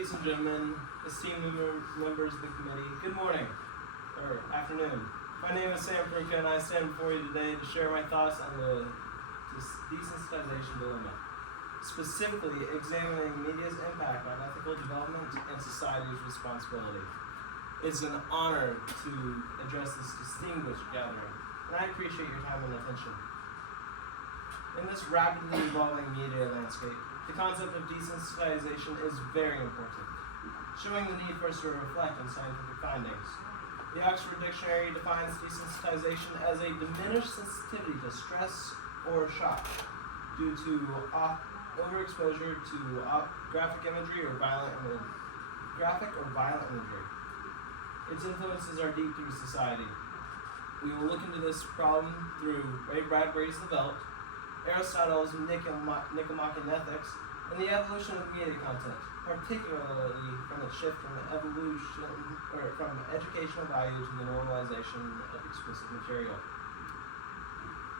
Ladies and gentlemen, esteemed members of the committee, good morning, or afternoon. My name is Sam Prucha, and I stand before you today to share my thoughts on the desensitization dilemma, specifically examining media's impact on ethical development and society's responsibility. It's an honor to address this distinguished gathering, and I appreciate your time and attention. In this rapidly evolving media landscape, the concept of desensitization is very important, showing the need for us to reflect on scientific findings. The Oxford Dictionary defines desensitization as a diminished sensitivity to stress or shock due to overexposure to graphic or violent imagery. Its influences are deep through society. We will look into this problem through Ray Bradbury's The Belt, Aristotle's Nicomachean Ethics, and the evolution of media content, particularly from its shift from educational value to the normalization of explicit material.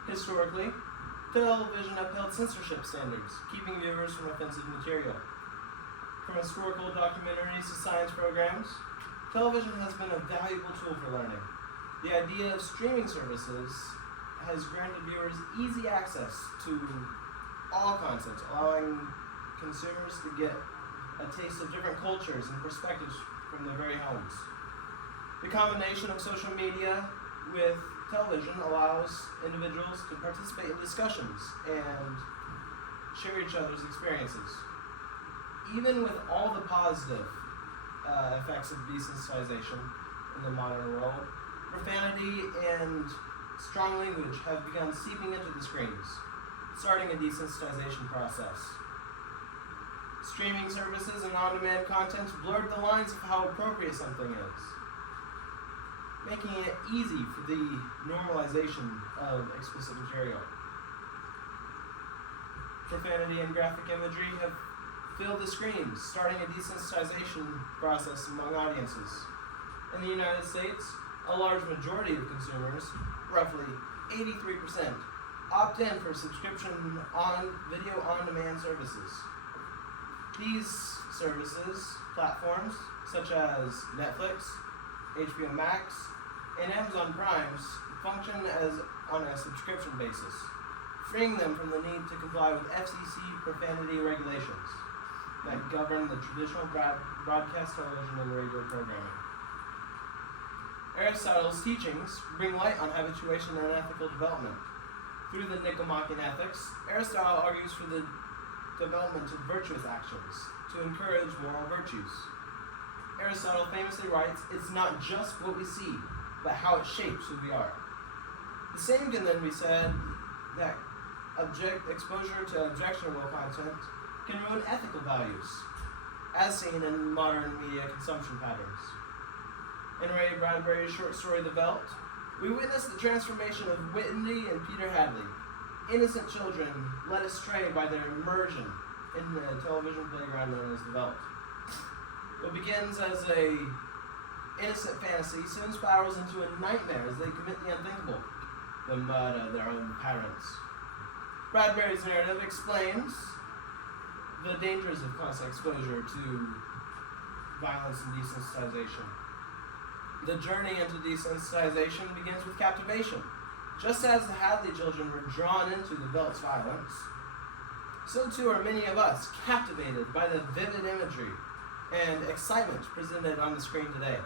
Historically, television upheld censorship standards, keeping viewers from offensive material. From historical documentaries to science programs, television has been a valuable tool for learning. The idea of streaming services has granted viewers easy access to all content, allowing consumers to get a taste of different cultures and perspectives from their very homes. The combination of social media with television allows individuals to participate in discussions and share each other's experiences. Even with all the positive effects of desensitization in the modern world, profanity and strong language have begun seeping into the screens, starting a desensitization process. Streaming services and on-demand content blurred the lines of how appropriate something is, making it easy for the normalization of explicit material. Profanity and graphic imagery have filled the screens, starting a desensitization process among audiences. In the United States, a large majority of consumers, roughly 83%, opt in for subscription on video on-demand services. These services, platforms such as Netflix, HBO Max, and Amazon Prime function as on a subscription basis, freeing them from the need to comply with FCC profanity regulations that govern the traditional broadcast television and radio programming. Aristotle's teachings bring light on habituation and ethical development. Through the Nicomachean Ethics, Aristotle argues for the development of virtuous actions to encourage moral virtues. Aristotle famously writes, "It's not just what we see, but how it shapes who we are." The same can then be said that exposure to objectionable content can ruin ethical values, as seen in modern media consumption patterns. In Ray Bradbury's short story The Belt, we witness the transformation of Whitney and Peter Hadley, innocent children led astray by their immersion in the television playground known as The Belt. What begins as a innocent fantasy soon spirals into a nightmare as they commit the unthinkable, the murder of their own parents. Bradbury's narrative explains the dangers of constant exposure to violence and desensitization. The journey into desensitization begins with captivation. Just as the Hadley children were drawn into the Belt's violence, so too are many of us captivated by the vivid imagery and excitement presented on the screen today.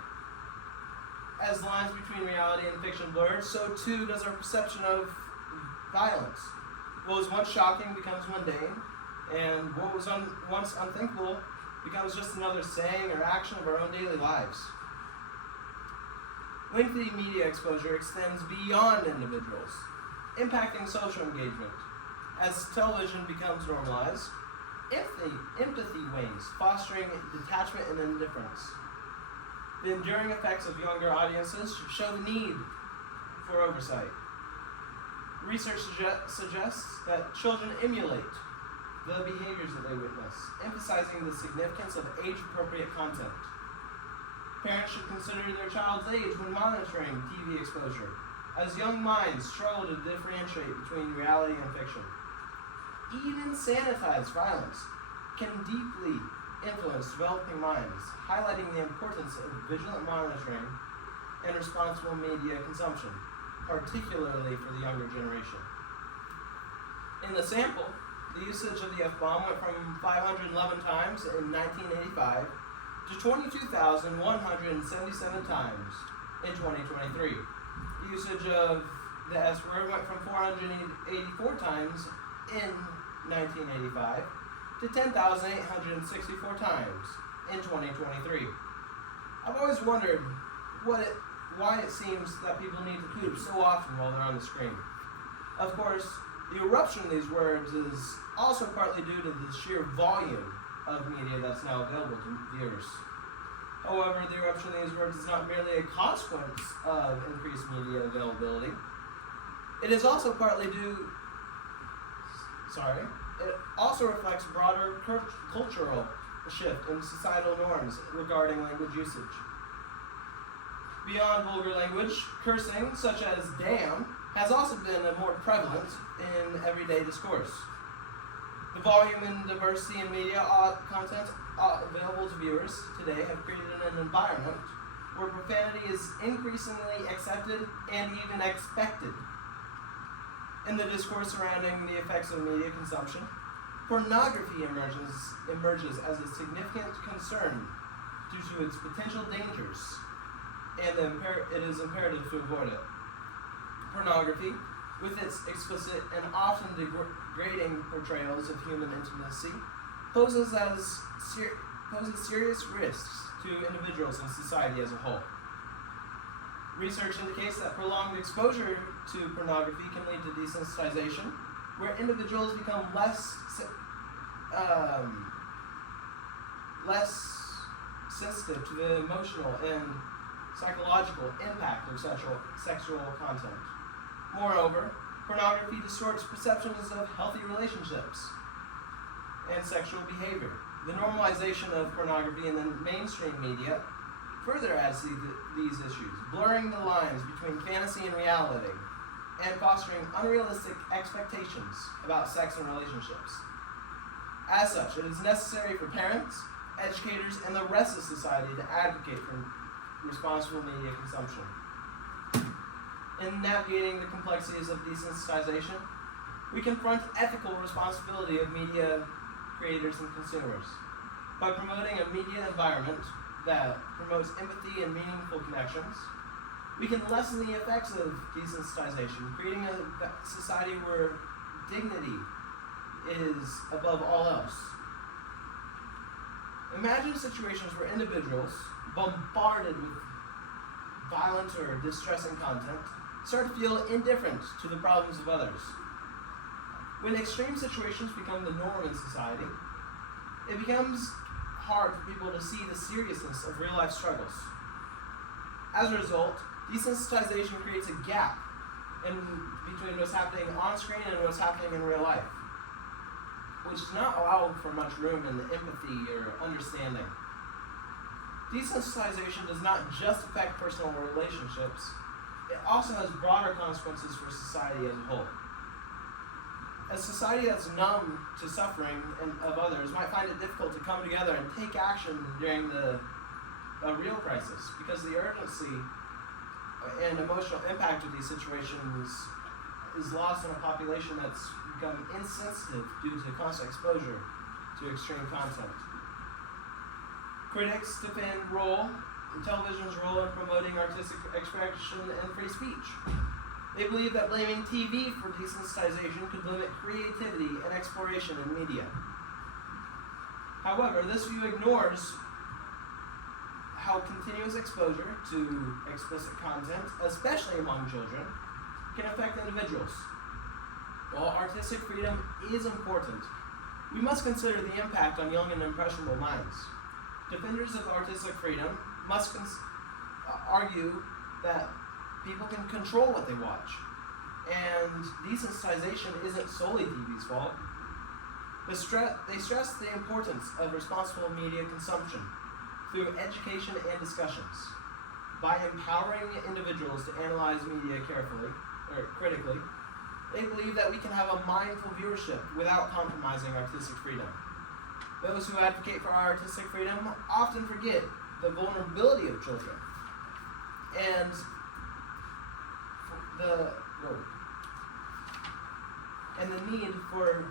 As lines between reality and fiction blur, so too does our perception of violence. What was once shocking becomes mundane, and what was once unthinkable becomes just another saying or action of our own daily lives. Lengthy media exposure extends beyond individuals, impacting social engagement. As television becomes normalized, empathy wanes, fostering detachment and indifference. The enduring effects of younger audiences show the need for oversight. Research suggests that children emulate the behaviors that they witness, emphasizing the significance of age-appropriate content. Parents should consider their child's age when monitoring TV exposure, as young minds struggle to differentiate between reality and fiction. Even sanitized violence can deeply influence developing minds, highlighting the importance of vigilant monitoring and responsible media consumption, particularly for the younger generation. In the sample, the usage of the F-bomb went from 511 times in 1985 to 22,177 times in 2023. The usage of the S-word went from 484 times in 1985 to 10,864 times in 2023. I've always wondered why it seems that people need to poop so often while they're on the screen. Of course, the eruption of these words is also partly due to the sheer volume of media that's now available to viewers. However, the eruption of these words is not merely a consequence of increased media availability. It is also partly it also reflects broader cultural shift in societal norms regarding language usage. Beyond vulgar language, cursing, such as damn, has also been more prevalent in everyday discourse. The volume and diversity in media content available to viewers today have created an environment where profanity is increasingly accepted and even expected. In the discourse surrounding the effects of media consumption, pornography emerges as a significant concern due to its potential dangers, and it is imperative to avoid it. Pornography, with its explicit and often degrading portrayals of human intimacy, poses serious risks to individuals and society as a whole. Research indicates that prolonged exposure to pornography can lead to desensitization, where individuals become less sensitive to the emotional and psychological impact of sexual content. Moreover, pornography distorts perceptions of healthy relationships and sexual behavior. The normalization of pornography in the mainstream media further adds to these issues, blurring the lines between fantasy and reality, and fostering unrealistic expectations about sex and relationships. As such, it is necessary for parents, educators, and the rest of society to advocate for responsible media consumption. In navigating the complexities of desensitization, we confront ethical responsibility of media creators and consumers. By promoting a media environment that promotes empathy and meaningful connections, we can lessen the effects of desensitization, creating a society where dignity is above all else. Imagine situations where individuals, bombarded with violent or distressing content, start to feel indifferent to the problems of others. When extreme situations become the norm in society, it becomes hard for people to see the seriousness of real-life struggles. As a result, desensitization creates a gap between what's happening on screen and what's happening in real life, which does not allow for much room in empathy or understanding. Desensitization does not just affect personal relationships, it also has broader consequences for society as a whole. A society that's numb to suffering of others might find it difficult to come together and take action during a real crisis, because the urgency and emotional impact of these situations is lost in a population that's become insensitive due to constant exposure to extreme content. Critics defend television's role in promoting artistic expression and free speech. They believe that blaming TV for desensitization could limit creativity and exploration in media. However, this view ignores how continuous exposure to explicit content, especially among children, can affect individuals. While artistic freedom is important, we must consider the impact on young and impressionable minds. Defenders of artistic freedom must argue that people can control what they watch, and desensitization isn't solely TV's fault. They stress the importance of responsible media consumption through education and discussions. By empowering individuals to analyze media critically, they believe that we can have a mindful viewership without compromising artistic freedom. Those who advocate for artistic freedom often forget the vulnerability of children and the need for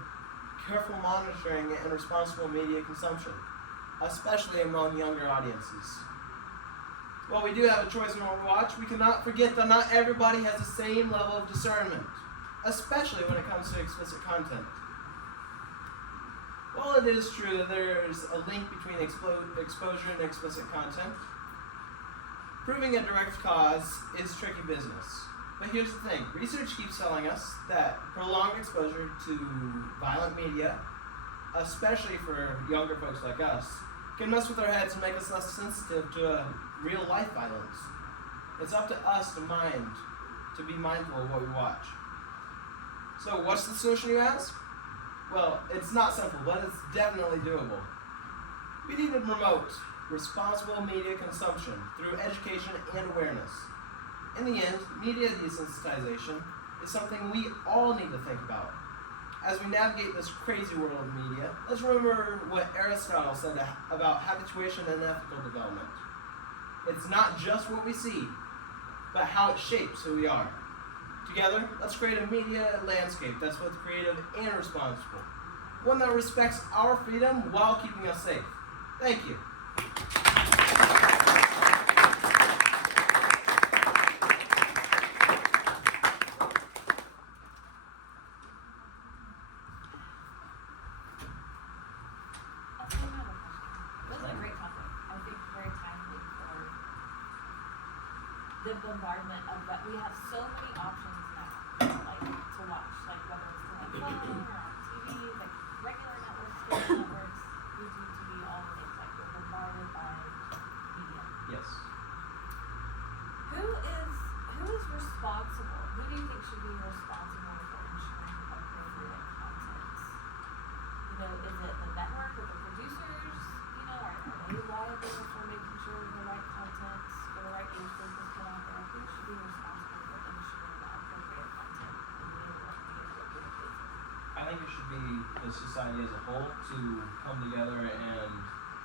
careful monitoring and responsible media consumption, especially among younger audiences. While we do have a choice in what we watch, we cannot forget that not everybody has the same level of discernment, especially when it comes to explicit content. While it is true that there is a link between exposure and explicit content, proving a direct cause is tricky business. But here's the thing, research keeps telling us that prolonged exposure to violent media, especially for younger folks like us, can mess with our heads and make us less sensitive to real life violence. It's up to us to be mindful of what we watch. So what's the solution, you ask? Well, it's not simple, but it's definitely doable. We need to promote responsible media consumption through education and awareness. In the end, media desensitization is something we all need to think about. As we navigate this crazy world of media, let's remember what Aristotle said about habituation and ethical development. It's not just what we see, but how it shapes who we are. Together, let's create a media landscape that's both creative and responsible. One that respects our freedom while keeping us safe. Thank you. The bombardment of that, we have so many options now, like to watch, like whether it's through like phone or on TV, like regular networks, cable networks, YouTube TV, all the things. Like we're bombarded by media. Yes. Who is responsible? Who do you think should be responsible for ensuring appropriate content? You know, is it the network or the producers? You know, are they liable for making sure the right content for the right age group is put out there? Who should be responsible for ensuring the appropriate content and the appropriate places? I think it should be the society as a whole to come together and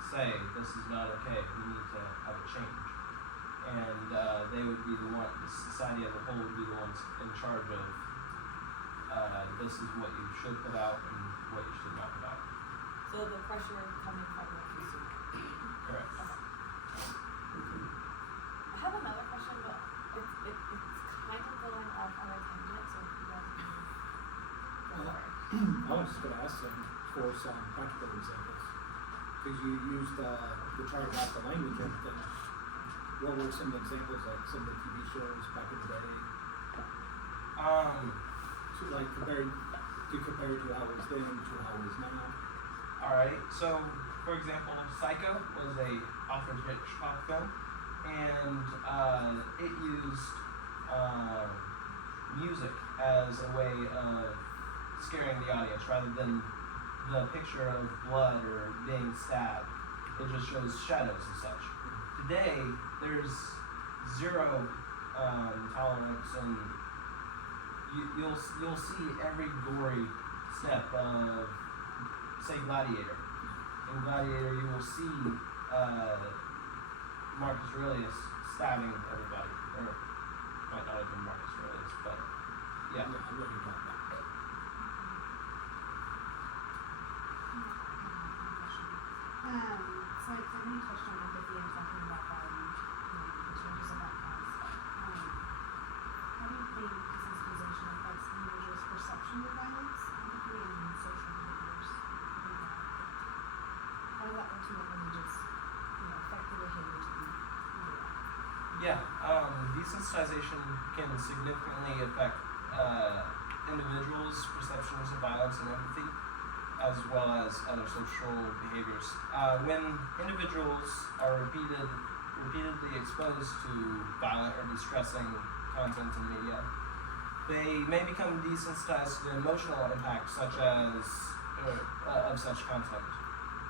say, this is not okay, we need to have a change. And they would be the one, the society as a whole would be the ones in charge of this is what you should put out and what you should not put out. So the pressure coming from the consumer. Correct. Okay. I have another question, but it's kind of going off on a tangent, so if you guys can go for it. I was just going to ask them for some practical examples. Because you used the chart about the language and everything. What were some examples, like some of the TV shows back in the day? So like compare to how it was then to how it is now. Alright, so for example, Psycho was a Alfred Hitchcock film, and it used music as a way of scaring the audience rather than the picture of blood or being stabbed. It just shows shadows and such. Today, there's zero tolerance, and you'll see every gory step of, say, Gladiator. In Gladiator, you will see Marcus Aurelius stabbing everybody, or might not have been Marcus Aurelius, but yeah. I know what you're talking about. So I kind of touched on empathy and talking about the changes of that cause. How do you think desensitization affects individuals' perception of violence, empathy, and social behaviors? How does that ultimately just, affect the behavior to be Yeah, desensitization can significantly affect individuals' perceptions of violence and empathy, as well as other social behaviors. When individuals are repeatedly exposed to violent or distressing content in media, they may become desensitized to the emotional impact of such content.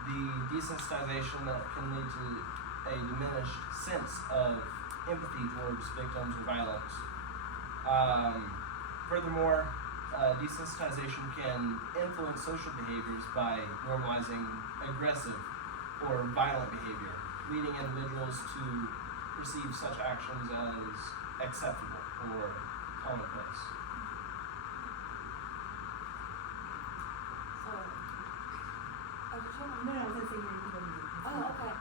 The desensitization can lead to a diminished sense of empathy towards victims of violence. Furthermore, desensitization can influence social behaviors by normalizing aggressive or violent behavior, leading individuals to perceive such actions as acceptable or commonplace. So, oh, did you want No, I was gonna say you're equal to Oh, okay.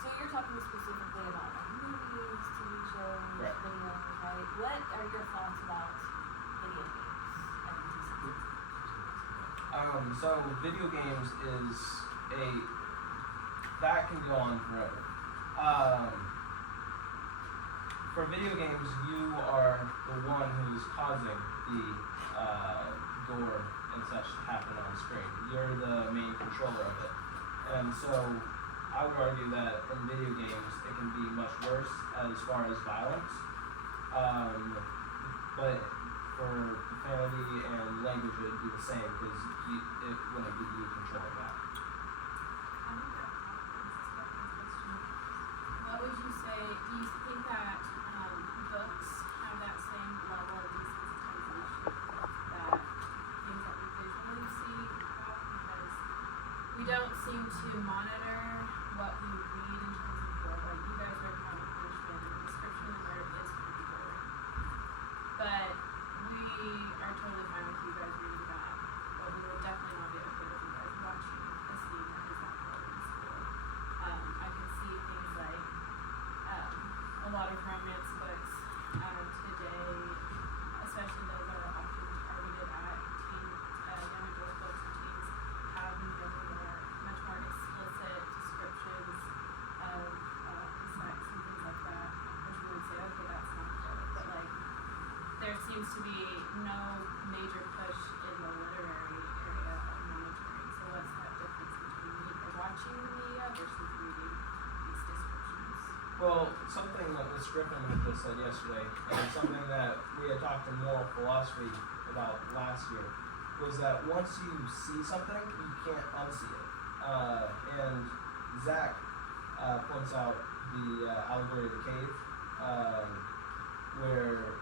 So you're talking specifically about like movies, TV shows, Right. videos, right? What are your thoughts about video games and desensitization? So video games is that can go on forever. For video games, you are the one who is causing the gore and such to happen on screen. You're the main controller of it. And so I would argue that in video games it can be much worse as far as violence. But for profanity and language it would be the same because it wouldn't be you controlling that. What would you say, do you think that books have that same level of desensitization that things that we visually see have? Because we don't seem to monitor what we read in terms of gore. Like you guys read Common Punishment and the description of there is pretty gory. But we are totally fine with you guys reading that. But we would definitely not be okay with you guys watching a scene that is that gory in school. I can see things like a lot of romance books today, especially those that are often targeted at young adult books and teens, have much more explicit descriptions of sex and things like that, which we would say, okay, that's not good. But like, there seems to be no major push in the literary area of monitoring. So what's that difference between watching the media versus reading these descriptions? Well, something that Ms. Griffin had just said yesterday, and something that we had talked in moral philosophy about last year, was that once you see something, you can't unsee it. And Zach points out the allegory of the cave, where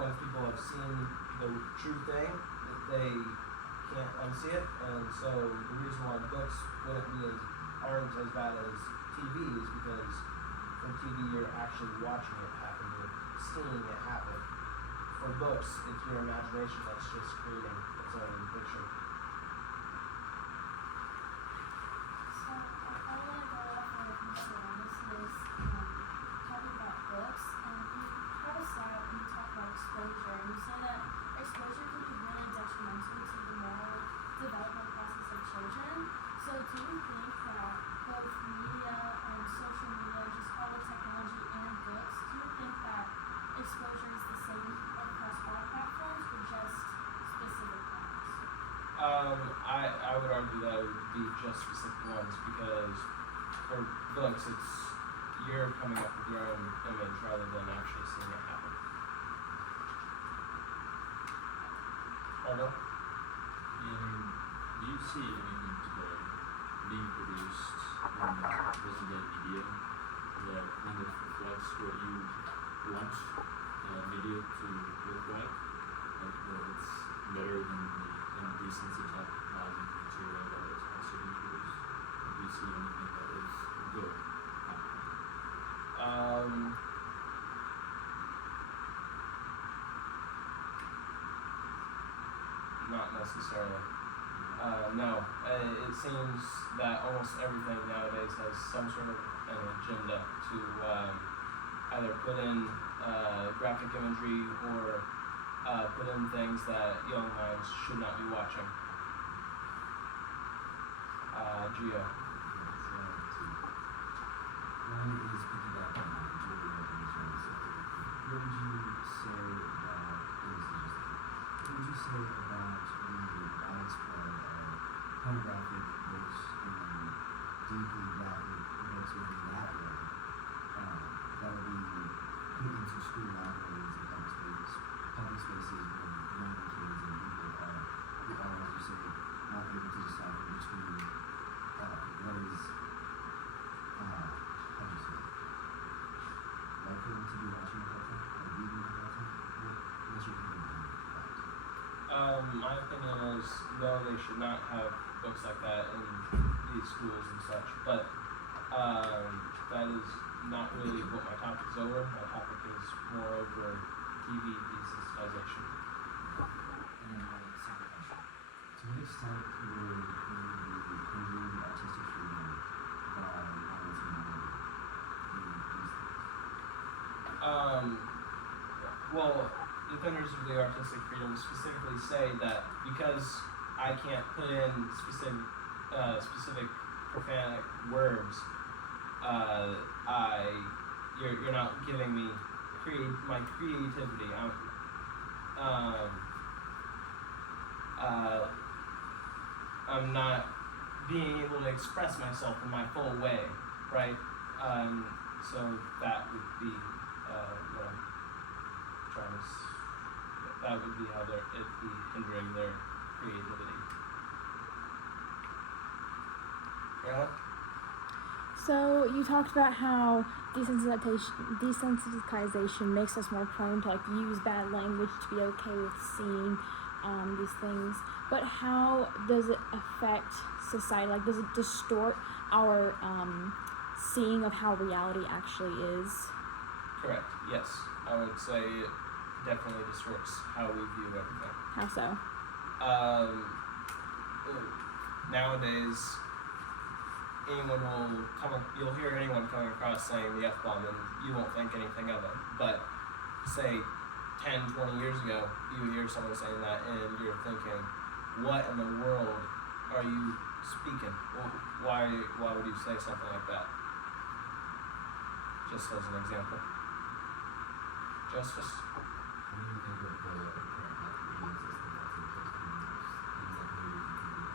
once people have seen the true thing, that they can't unsee it. And so the reason why books aren't as bad as TV is because from TV you're actually watching it happen, you're seeing it happen. For books, it's your imagination that's just creating its own picture. So I want to go off of Mr. Anderson's talking about books, and you have a slide and you talk about exposure, and you say that exposure can be really detrimental to the moral development process of children. So do you think that both media and social media, just all the technology and books, do you think that exposure is the same across all platforms or just specific ones? I would argue that it would be just specific ones because for books you're coming up with your own image rather than actually seeing it happen. Arno? Do you see anything today being produced in the present day media that kind of reflects what you want media to look like? Like that it's better than the desensitizing material that is also being produced? Do you see anything that is good happening? Not necessarily. No. It seems that almost everything nowadays has some sort of an agenda to either put in graphic imagery or put in things that young minds should not be watching. Gio. One is piggyback on Julia and Jonas. What would you say about what would you say about the widespread pornographic books and deeply graphic books within that way that are being put into school libraries and public spaces where younger kids and people are, as you say, not able to decipher between My opinion is no, they should not have books like that in these schools and such. But that is not really what my topic is over. My topic is more over TV desensitization. And then second question. To what extent would you hindering the artistic freedom by violating these things? Well, defenders of the artistic freedom specifically say that because I can't put in specific profanic words, you're not giving me my creativity. I'm not being able to express myself in my full way, right? So that would be what I'm trying to. That would be how it'd be hindering their creativity. Yeah. So you talked about how desensitization makes us more prone to use bad language to be okay with seeing these things. But how does it affect society? Does it distort our seeing of how reality actually is? Correct. Yes, I would say it definitely distorts how we view everything. How so? Nowadays, you'll hear anyone coming across saying the F-bomb and you won't think anything of it. But say 10, 20 years ago, you hear someone saying that and you're thinking, what in the world are you speaking? Well, why would you say something like that? Just as an example. Justice? What do you think of the current media system that's in place for things like movies and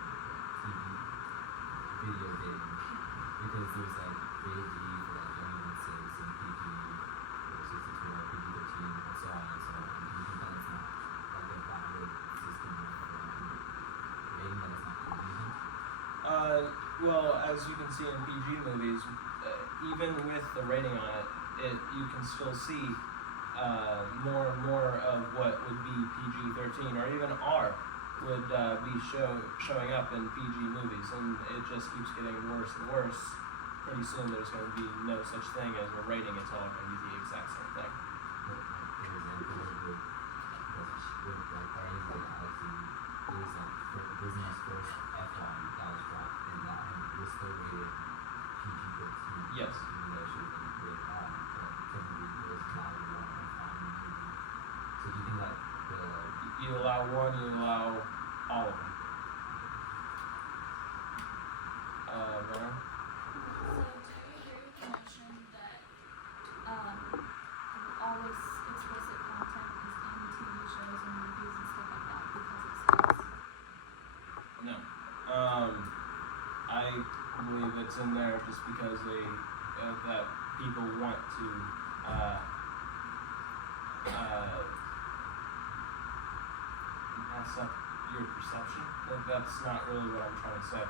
TV, video games? Because there's rated G for young and 6 and PG for 6 to 12, PG-13, and so on and so on. Do you think that it's not a valid system of rating that it's not convenient? Well, as you can see in PG movies, even with the rating on it, you can still see more and more of what would be PG-13 or even R would be showing up in PG movies, and it just keeps getting worse and worse. Pretty soon there's going to be no such thing as a rating, it's all going to be the exact same thing. For example, with Guardians of the Galaxy, it was Disney's first F1 that was dropped, and that was still rated PG-13. Yes. Even though it should have been rated R, but technically it was not a one F1 movie. So do you think that You allow one, you allow all of them. Mara? So, do you agree with the notion that all this explicit content is in TV shows and movies and stuff like that because of sex? No. I believe it's in there just because that people want to mess up your perception. That's not really what I'm trying to say.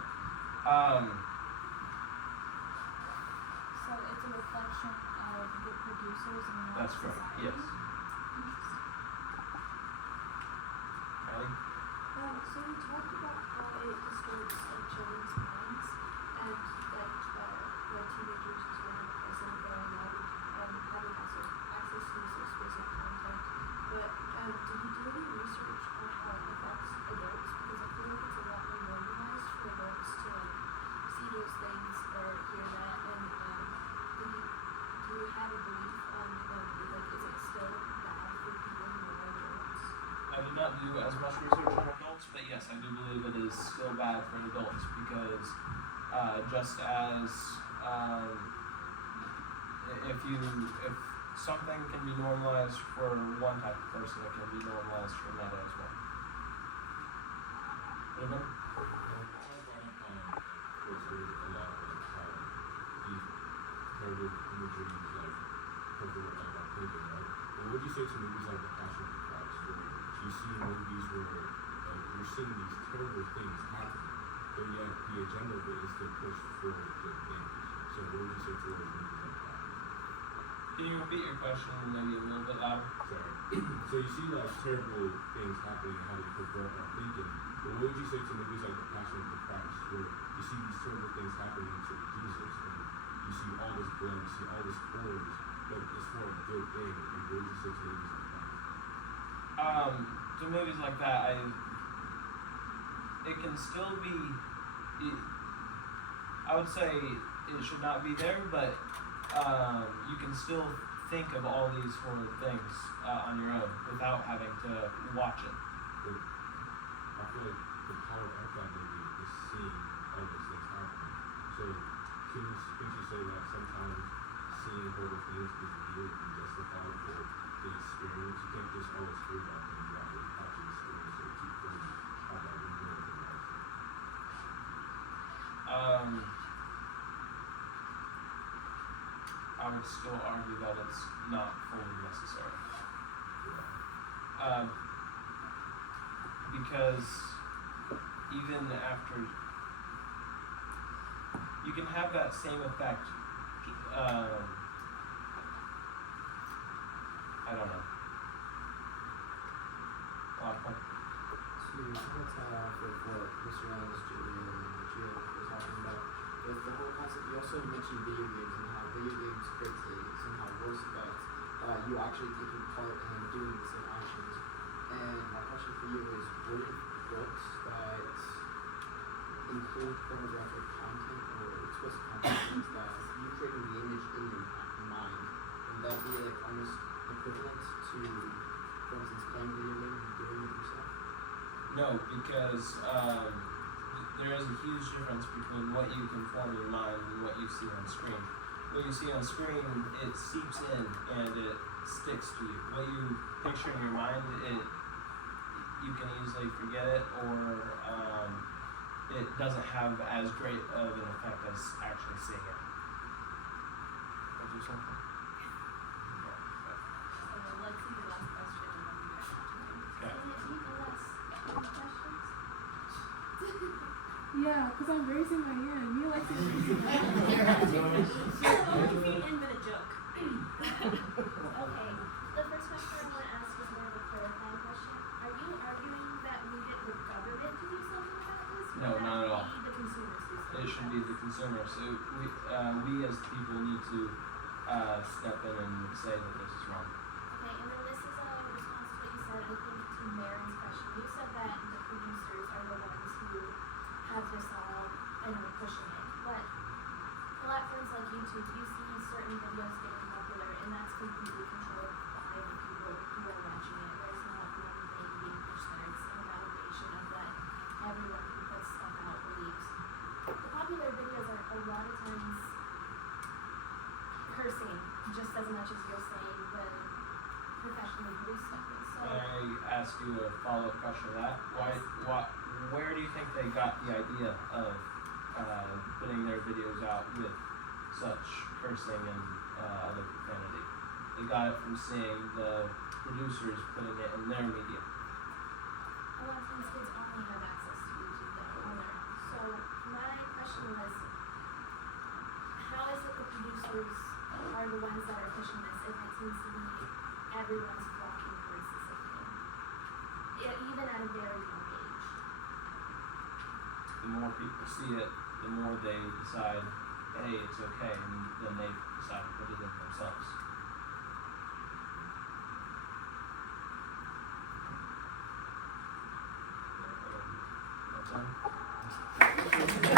So it's a reflection of the producers and not That's correct. society? Yes. Interesting. Allie? So you talked about how it distorts children's minds and that when teenagers sort of as they're growing up having access to this explicit content. But did you do any research on how it affects adults? Because I feel like it's a lot more normalized for adults to see those things or hear that. And do you have a belief on is it still bad for people who are adults? I did not do as much research on adults, but yes, I do believe it is still bad for adults because just as if something can be normalized for one type of person, it can be normalized for another as well. Anyone? What do you say to movies like The Passion of the Christ, where you see movies where you're seeing these terrible things happening, but yet the agenda of it is to push forward good things? So what would you say to those movies like that? Can you repeat your question maybe a little bit louder? Sorry. So you see like terrible things happening and how they pervert our thinking. But what would you say to movies like The Passion of the Christ, where you see these terrible things happening to Jesus and you see all this blood, you see all this horrors, but it's for a good thing. And what would you say to movies like that? To movies like that, it can still be. I would say it should not be there, but you can still think of all these horror things on your own without having to watch it. But I feel like the power of that movie is seeing all those things happening. So can you say that sometimes seeing horrible things is needed and justified for the experience? You can't just always hear about things, you actually have to experience it to fully have that renewal of the life. I would still argue that it's not fully necessary. Because even after you can have that same effect, I don't know. To kind of tie off of what Mr. Adams, Julia, and Gio were talking about, with the whole concept, you also mentioned video games and how video games creates a somehow worse effect. You actually taking part and doing the same actions. And my question for you is, wouldn't books that include pornographic content or explicit content that you creating the image in your mind, would that be like almost equivalent to, for instance, playing video game and doing it yourself? No, because there is a huge difference between what you can form in your mind and what you see on screen. What you see on screen, it seeps in and it sticks to you. What you picture in your mind, you can easily forget it, or it doesn't have as great of an effect as actually seeing it. Was there something? Let's see the last question and then we guys have to do. Okay. Yeah, because I'm raising my hand. You like to End with a joke. Okay, the first question I want to ask is more of a clarifying question. Are you arguing that we get the government to do something about this? No, not at all. The consumers do something It should be the consumer. So we as people need to step in and say that this is wrong. Okay, and then this is a response to what you said, I think, to Marin's question. You said that the producers are the ones who have this all and are pushing it. But platforms like YouTube, you see certain videos getting popular, and that's completely controlled by the people who are watching it. There's not one thing being pushed there. It's a validation of what everyone who puts stuff out believes. The popular videos are a lot of times cursing just as much as you're saying the professionally produced stuff is. So Can I ask you a follow-up question to that? Where do you think they got the idea of putting their videos out with such cursing and other profanity? They got it from seeing the producers putting it in their media. a lot of times kids only have access to YouTube though on their own. So my question was, how is it the producers are the ones that are pushing this if it seems to be everyone's flocking towards this opinion? Even at a very young age. The more people see it, the more they decide, hey, it's okay, and then they decide to put it in themselves. That's all.